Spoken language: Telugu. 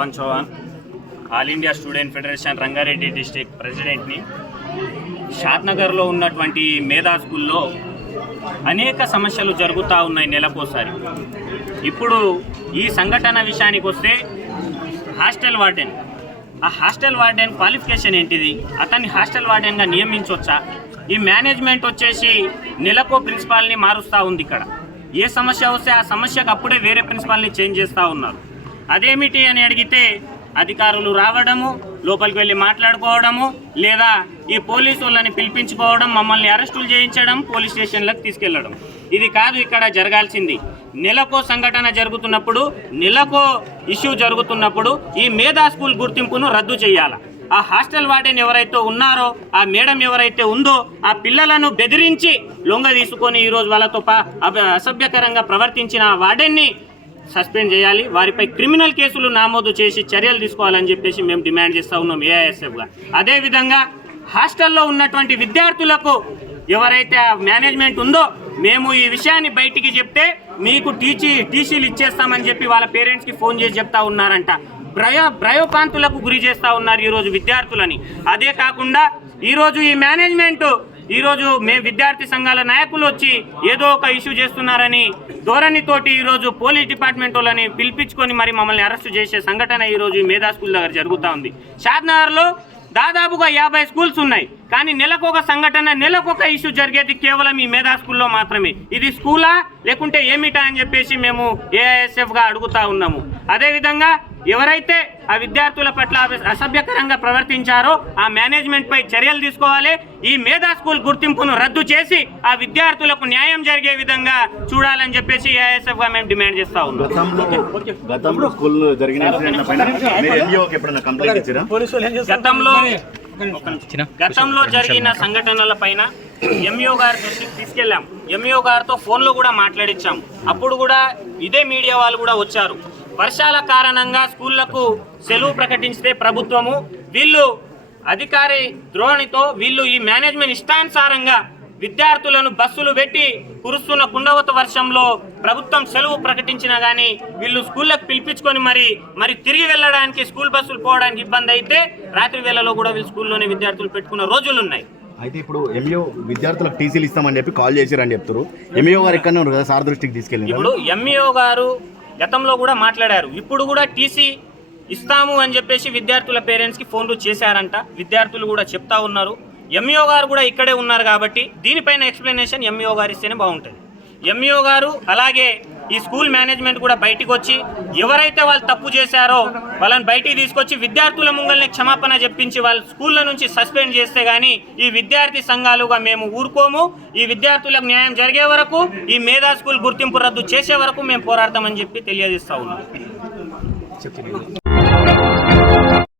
Pavan Chauhan all India student federation Rangareddy district ప్రెసిడెంట్ని. షాద్నగర్లో ఉన్నటువంటి మేధా స్కూల్లో అనేక సమస్యలు జరుగుతూ ఉన్నాయి నెలకోసారి. ఇప్పుడు ఈ సంఘటన విషయానికి వస్తే హాస్టల్ వార్డెన్. ఆ హాస్టల్ వార్డెన్ క్వాలిఫికేషన్ ఏంటిది? అతన్ని హాస్టల్ వార్డెన్గా నియమించవచ్చా? ఈ మేనేజ్మెంట్ వచ్చేసి నెలకో ప్రిన్సిపాల్ని మారుస్తూ ఉంది ఇక్కడ. ఏ సమస్య వస్తే ఆ సమస్యకు అప్పుడే వేరే ప్రిన్సిపాల్ని చేంజ్ చేస్తూ ఉన్నారు. అదేమిటి అని అడిగితే అధికారులు రావడము లోపలికి వెళ్ళి మాట్లాడుకోవడము లేదా ఈ పోలీసు వాళ్ళని పిలిపించుకోవడం మమ్మల్ని అరెస్టులు చేయించడం పోలీస్ స్టేషన్లకు తీసుకెళ్ళడం. ఇది కాదు ఇక్కడ జరగాల్సింది. నెలకో సంఘటన జరుగుతున్నప్పుడు నెలకో ఇష్యూ జరుగుతున్నప్పుడు ఈ మేధా స్కూల్ గుర్తింపును రద్దు చేయాలి. ఆ హాస్టల్ వార్డెన్ ఎవరైతే ఉన్నారో ఆ మేడం ఎవరైతే ఉందో ఆ పిల్లలను బెదిరించి లొంగ తీసుకొని ఈరోజు వాళ్ళతో అసభ్యకరంగా ప్రవర్తించిన ఆ వార్డెన్ని సస్పెండ్ చేయాలి. వారిపై క్రిమినల్ కేసులు నమోదు చేసి చర్యలు తీసుకోవాలని చెప్పేసి మేము డిమాండ్ చేస్తూ ఉన్నాం ఏఐఎస్ఎఫ్గా అదేవిధంగా హాస్టల్లో ఉన్నటువంటి విద్యార్థులకు ఎవరైతే మేనేజ్మెంట్ ఉందో మేము ఈ విషయాన్ని బయటికి చెప్తే మీకు టీచీ టీసీలు ఇచ్చేస్తామని చెప్పి వాళ్ళ పేరెంట్స్కి ఫోన్ చేసి చెప్తా ఉన్నారంట. భయ భయోపాంతులకు గురి చేస్తూ ఉన్నారు ఈరోజు విద్యార్థులని. అదే కాకుండా ఈరోజు ఈ మేనేజ్మెంట్ ఈరోజు మేము విద్యార్థి సంఘాల నాయకులు వచ్చి ఏదో ఒక ఇష్యూ చేస్తున్నారని ధోరణితోటి ఈరోజు పోలీస్ డిపార్ట్మెంట్ వాళ్ళని పిలిపించుకొని మరి మమ్మల్ని అరెస్ట్ చేసే సంఘటన ఈరోజు మేధా స్కూల్ దగ్గర జరుగుతూ ఉంది. షాద్నగర్లో దాదాపుగా యాభై స్కూల్స్ ఉన్నాయి. కానీ నెలకొక సంఘటన నెలకొక ఇష్యూ జరిగేది కేవలం ఈ మేధా స్కూల్లో మాత్రమే. ఇది స్కూలా? లేకుంటే ఏమిటా అని చెప్పేసి మేము ఏఐఎస్ఎఫ్గా అడుగుతా ఉన్నాము. అదేవిధంగా ఎవరైతే ఆ విద్యార్థుల పట్ల అస- అసభ్యకరంగా ప్రవర్తించారో ఆ మేనేజ్మెంట్ పై చర్యలు తీసుకోవాలి. ఈ మేధా స్కూల్ గుర్తింపును రద్దు చేసి ఆ విద్యార్థులకు న్యాయం జరిగే విధంగా చూడాలని చెప్పేసి ఏఐఎస్ఎఫ్గా మేము డిమాండ్ చేస్తా ఉన్నాం. గతంలో జరిగిన సంఘటనల పైన ఎంఈఓ గారి దృష్టికి తీసుకెళ్ళాం. ఎంఈఓ గారితో ఫోన్లో కూడా మాట్లాడించాం అప్పుడు కూడా ఇదే మీడియా వాళ్ళు కూడా వచ్చారు. వర్షాల కారణంగా స్కూళ్ళకు సెలవు ప్రకటించితే ప్రభుత్వము వీళ్ళు అధికారి ద్రోణితో వీళ్ళు ఈ మేనేజ్మెంట్ ఇష్టానుసారంగా విద్యార్థులను బస్సులు పెట్టి కురుస్తున్న కుండవత వర్షంలో ప్రభుత్వం సెలవు ప్రకటించినా కానీ వీళ్ళు స్కూళ్ళకు పిలిపించుకొని మరి మరి తిరిగి వెళ్ళడానికి స్కూల్ బస్సులు పోవడానికి ఇబ్బంది అయితే రాత్రి వేళలో కూడా వీళ్ళు స్కూల్లోనే విద్యార్థులు పెట్టుకున్న రోజులు ఉన్నాయి. అయితే ఇప్పుడు ఎంఈఓ విద్యార్థులకు టీసీలు ఇస్తామని చెప్పి కాల్ చేసిరని చెప్తారు ఎంఈఓ గారు ఎక్కడ ఉన్నారు కదా? సార్ దృష్టికి తీసుకెళ్ళింది ఇప్పుడు ఎంఈఓ గారు గతంలో కూడా మాట్లాడారు. ఇప్పుడు కూడా టీసీ ఇస్తాము అని చెప్పేసి విద్యార్థుల పేరెంట్స్కి ఫోన్లు చేశారంట. విద్యార్థులు కూడా చెప్తా ఉన్నారు. ఎంఈఓ గారు కూడా ఇక్కడే ఉన్నారు కాబట్టి దీనిపైన ఎక్స్ప్లెనేషన్ ఎంఈఓ గారు ఇస్తేనే బాగుంటుంది. ఎంఈఓ గారు అలాగే ఈ స్కూల్ మేనేజ్మెంట్ కూడా బయటికి వచ్చి ఎవరైతే వాళ్ళు తప్పు చేశారో వాళ్ళని బయటికి తీసుకొచ్చి విద్యార్థుల ముంగల్ని క్షమాపణ చెప్పించి వాళ్ళ స్కూళ్ళ నుంచి సస్పెండ్ చేస్తే కానీ ఈ విద్యార్థి సంఘాలుగా మేము ఊరుకోము. ఈ విద్యార్థులకు న్యాయం జరిగే వరకు ఈ మేధా స్కూల్ గుర్తింపు రద్దు చేసే వరకు మేము పోరాడతామని చెప్పి తెలియజేస్తా ఉన్నాం.